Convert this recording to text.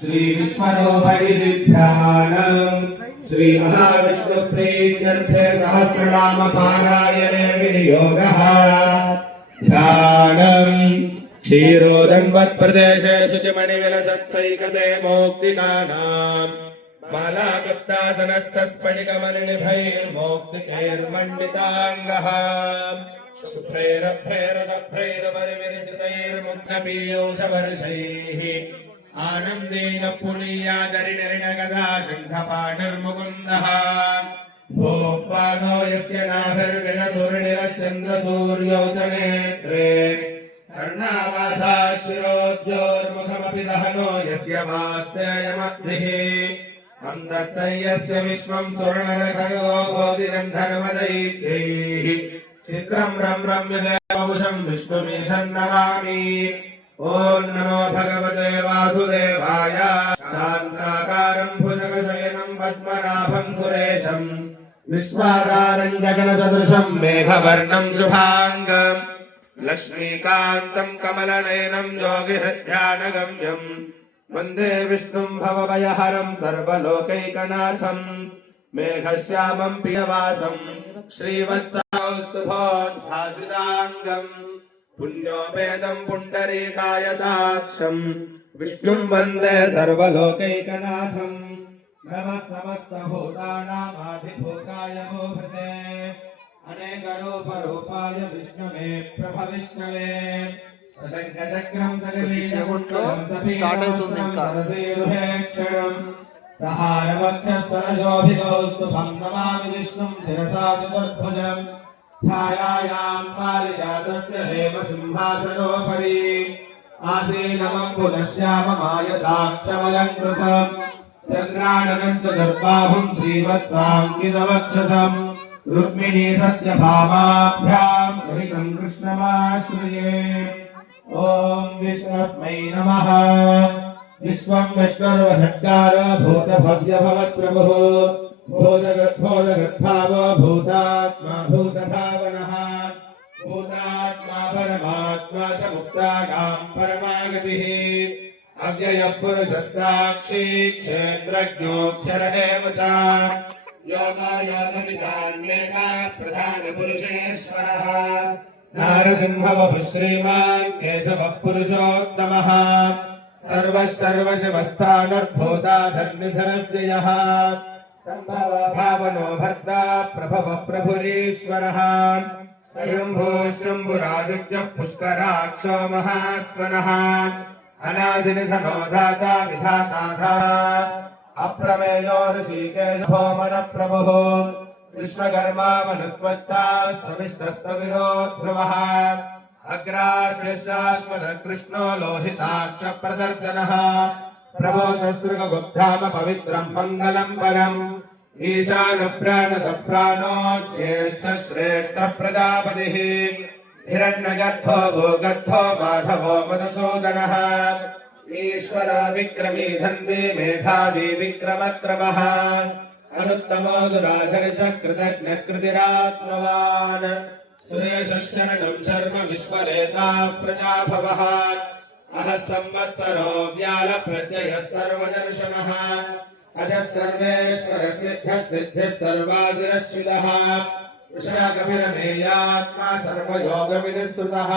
శ్రీ విష్మరోపరిధ్యానం శ్రీ మహావిష్ణు ప్రీత్యర్థే సహస్రనామ పారాయణే వినియోగ ధ్యానం క్షీరోదన్వత్ప్రదేశే శుచిమణివిలసత్సైకతే शुभ्रैरभ्रैरदभ्रैरवरविरचितैर्मुग्धबीजौषवर्षैः आनन्देन पुनीयादरिणरिणगदा शङ्खपाणर्मुकुन्दः भोपानो यस्य नाभिर्विणधुर्निरश्चन्द्रसूर्यौ च नेत्रे कर्णावासा शिरोद्योर्मुखमपि दहनो यस्य वास्तेयमग्निः अन्दस्तैयस्य विश्वम् सुवर्णरथयो बोधिरन्धर्मदैत्यैः चित्रम् रम् रम्यदेवपुषम् विष्णुमीशम् नमामि ॐ नमो भगवते वासुदेवाय शान्ताकारम् भुजगशयनम् पद्मनाभम् सुरेशम् विश्वाकारम् गगनसदृशम् मेघवर्णम् शुभाङ्गम् लक्ष्मीकान्तम् कमलनयनम् योगिहृद्यानगम्यम् वन्दे विष्णुम् भवभयहरम् सर्वलोकैकनाथम् मेघश्यामम् प्रियवासम् श्रीवत्सौस्तुभोद्भासिताङ्गम् पुण्योपेदम् पुण्डरीकायदाक्षम् विष्णुम् वन्दे सर्वलोकैकनाथम् नमः समस्तभूतानामाधिभूताय भूभृते अनेकरूपरूपाय विष्णवे प्रभविष्णवे సశంఖచక్రం కొద్దిసేపట్లో స్టార్ట్ అవుతుంది ఇంకా. सहारवक्षस्तनशोभिकौस्तुभं नमामि विष्णुं शिरसा चतुर्भुजम् छायायां पारिजातस्य एव सिंहासनोपरि आसीनमं पुनश्याममायदाक्षमलङ्कृतम् चन्द्राणनञ्च दर्बाभं श्रीवत्साङ्गितवक्षसम् रुक्मिणी सत्यभामाभ्यां सहितं कृष्णमाश्रये ॐ विश्वस्मै नमः विश्वम् विष्णुर्वषट्कारो भूतभव्यभवत्प्रभुः भूतगर्भोदगर्भावो भूतात्मा भूतभावनः भूतात्मा परमात्मा च मुक्तानाम् परमागतिः साक्षी क्षेत्रज्ञोऽक्षर एव च। प्रधानपुरुषेश्वरः। नारसिंहवपुः श्रीमान् केशवः पुरुषोत्तमः। सर्वः सर्वशिवस्थानर्भूता धर्मिधरव्ययः सम्भव भावनो भर्ता प्रभवः प्रभुरीश्वरः स्वयम्भूः शम्भुरादित्यः पुष्कराक्षो महास्वनः अनादिनिधनो धाता विधाता अप्रमेयो ऋषिकेश भोमनप्रभुः विश्वकर्मा मनुस्पष्टास्तविष्टस्तविरो ध्रुवः అగ్రాశశాశ్వత కృష్ణో లోహితాక్ష ప్రదర్శన ప్రబోధసృగగుప్తామ పవిత్రం మంగళం పరం ఈశాన ప్రాణత ప్రాణోజ్యేష్ఠ శ్రేష్ఠ ప్రజాపతి హిరణ్యగర్భో భూగర్భో మాధవో మధుసూదన ఈశ్వర విక్రమీ ధన్వీ మేధావి విక్రమక్రమ అనుత్తమో దురాధరిష కృతజ్ఞ కృతిరాత్మవాన్ सुरेशरणम् विस्मेता विश्वरेता अह संवत्सरो व्याल प्रत्यय सर्वर्शन सर्वेश्वरसिद्धः सिद्धिः सर्वादिरच्युतः। वृषाकभिरमेयात्मा सर्वयोगविनिःसृतः।